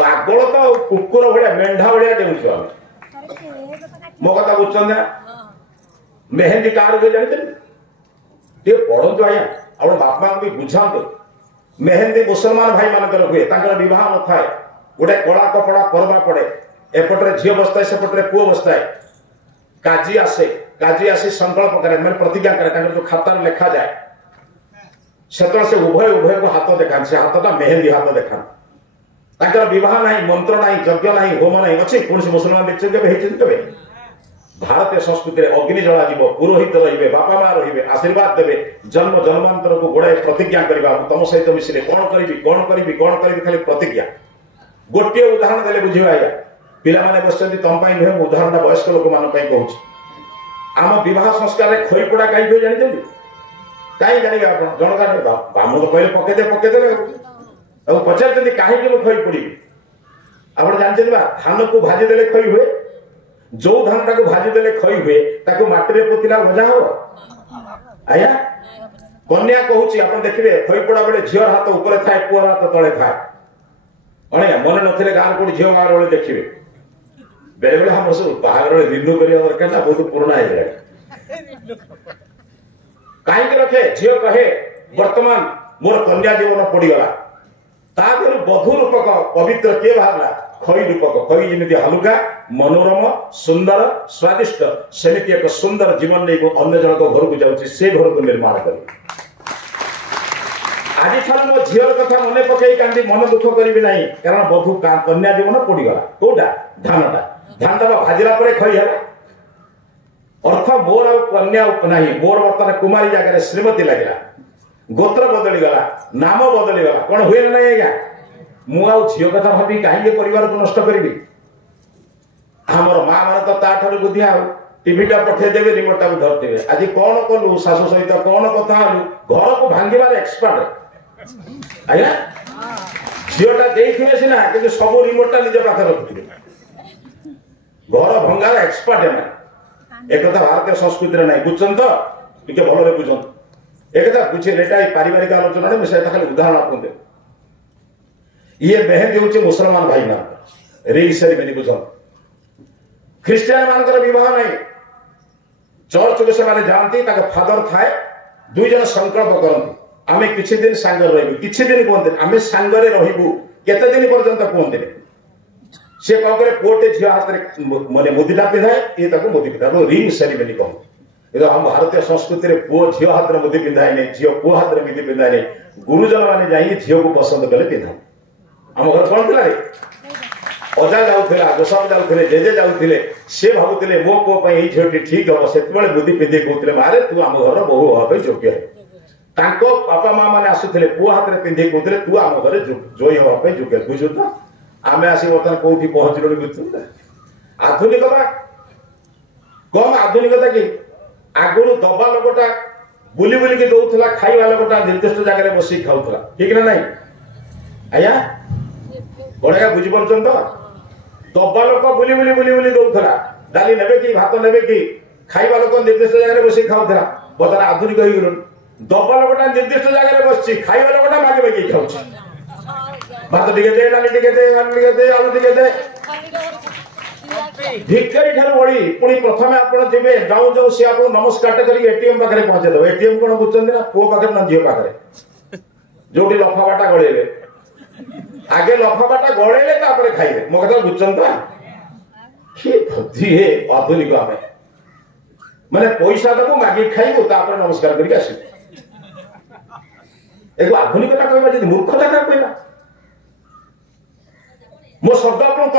पागल तो कुकुर भाया मेढ़ा भाया डेउछु मो कथा बुझुछन ना मेहंदी कार हुए जानते ये पढ़ंतु आया और बापा भी बुझाते मेहंदी मुसलमान भाई मानकर हुए तांकर विवाह न थाए गोटे कला कपड़ा पर्दा पड़े एपटे झील बसता सेपटे पुओ बसता काजी आसे संकल्प करे मैं प्रतिज्ञा करे जो खाता लेखा जाए से उभय को हाथ देखा से हाथटा मेहंदी हाथ देखा विवाह ना मंत्र ना यज्ञ ना होम ना अच्छे कौन मुसलमान देखते के भारतीय संस्कृति अग्नि जला पुरोहित रे बापा माँ रे आशीर्वाद देवे जन्म जन्मांतर को गोड़ाए प्रतिज्ञा करवा तुम सहित मिसिले कौन करी खाली प्रतिज्ञा गोटे उदाहरण देले बुझिबा आया पिला माने बसचंती तम पई नुहे उदाहरण वयस्क लोक मान पई कहूची आम विवाह संस्कार रे खईपड़ा काई हो जानि जल्दी काई जानि आपण जनका बामु तो पहिले पके दे अब पचार जदी काहे के खई पड़ी आपण जानछन बा धान को भाजी देले खई हुए जो धान ताको भाजी देले खई हुए ताको माटी रे पोतिला भजा हो आया कन्या कहूची आपण देखिबे खईपड़ा बेले झियर हाथ ऊपर थाए पुअर हाथ तळे थाए अणे मन नथिले गार कोडी झियो गार बेले देखिबे बेले बेले हम सब बाहर रे रिन्यू करिया दरकार ना बहुत पुराना है काहे के रखे झियो कहे वर्तमान मोर कन्या जीवन पड़ी गला तागर बधु रूपक पवित्र के भागला खई रूपक खई जेमिति हलुका मनोरम सुंदर स्वादिष्ट सेमिति एक सुंदर जीवन नै अन्य जन को घर को जाउची से घर को निर्माण करी आज ठार मो झीर कथा मने पकई कांदी मन दुख करी नहीं कारण बधु कन्या जीवन पड़ी गला कोटा धान दबा भाजिला परे खई है अर्थ मोर आ कन्या नहीं मोर वर्तमान कुमारी जगह श्रीमती लगिला गोत्र बदली गला नाम बदली गला कौन हुए ना आज्ञा मु आ झील कथा भाभी कहीं परिवार को नष्ट करी हमर माँ मान तो ताठार बुद्धि आ टीवीटा पठे देवे रिमोटा को धरते आज कौन कलु शाशु सहित कौन कथा हलु घर को भांगिबार एक्सपर्ट आज्ञा झीलटा देइथिबे सिना कि सब रिमोटा निज पाखे रखुथिबे घर भंगार एक्सपर्ट है एक कथा भारतीय संस्कृति रे नहीं बुझन तो टिके भलो रे बुझन एक कथा बुझे लेटा पारिवारिक आलोचना में से खाली उदाहरण आपन दे ये मेहंदी होचे मुसलमान भाई मान रिंग सेरेमनी बुझन ख्रिस्टियन मानकर विवाह नहीं चर्च को से माने जानती ताके फादर थाए दुई जन संकल्प करंती आमे किछि दिन संग रहबु किछि दिन कोनते आमे संग रे रहबु केते दिन पर्यंत कोनते से कह करे पोटे झियो हाथ रे माने मुदिटा पिंधाए ये ताको मुदी पिंधा रिंग सेरेमनी कहू ये हम भारतीय संस्कृति रे पुओ झियो हाथ रे मुदी पिंधाए नै झियो पुओ हाथ रे मुदी पिंधाए नै गुरुजन माने जाई झियो को पसंद करे पिंधा हम घर कोन थिला रे अजा जाउथिला गोसाम जाउथिले जेजे जाउथिले से भाबुथिले मो को पई ई झियोटी ठीक हो सेतबेले मुदी पिंधे कहउथिले मारे तू हम घर बहु होबे योग्य है ताको पापा मां माने आसुथिले पुओ हाथ रे पिंधे कहउथिले तू हम घर जोई होबे योग्य बुझु तो आमे आसी वर्तमान कोठी पहुंचलो बुझु आधुनिक बा कम आधुनिकता की आगुरु दबा लोकटा बुली बुली के दउथला खाइवा लोकटा निर्दिष्ट जगह रे बसी खाउथला ठीक ना नहीं आया बड़का बुझी परछन तो दबा लोक बुली बुली दउथला डाली नेबे की भात नेबे की खाइवा लोक निर्दिष्ट जगह रे बसी खाउथला बदला आधुनिक होई गेलो दबा लोकटा निर्दिष्ट जगह रे बसची खाइवा लोकटा मागे मागे खाउछ भात टिके दे डाली टिके दे आलू टिके दे भिखारी ठार बड़ी पुणी प्रथमे आपण जिबे जाऊ जाऊ से आपको नमस्कार करी एटीएम पाखरे पहुंचे दो एटीएम कोन बुझचंदी ना पुओ पाखरे ना झियो पाखरे जोटी लफा बाटा गळेले आगे लफा बाटा गळेले तापरे खाइबे मो कथा बुझचन तो की बुद्धि है आधुनिक आमे माने पैसा दबो मागी खाइबो तापरे नमस्कार करी आसी एगो आधुनिकता कहबा जदी मूर्खता का कहबा मो शब्द आपन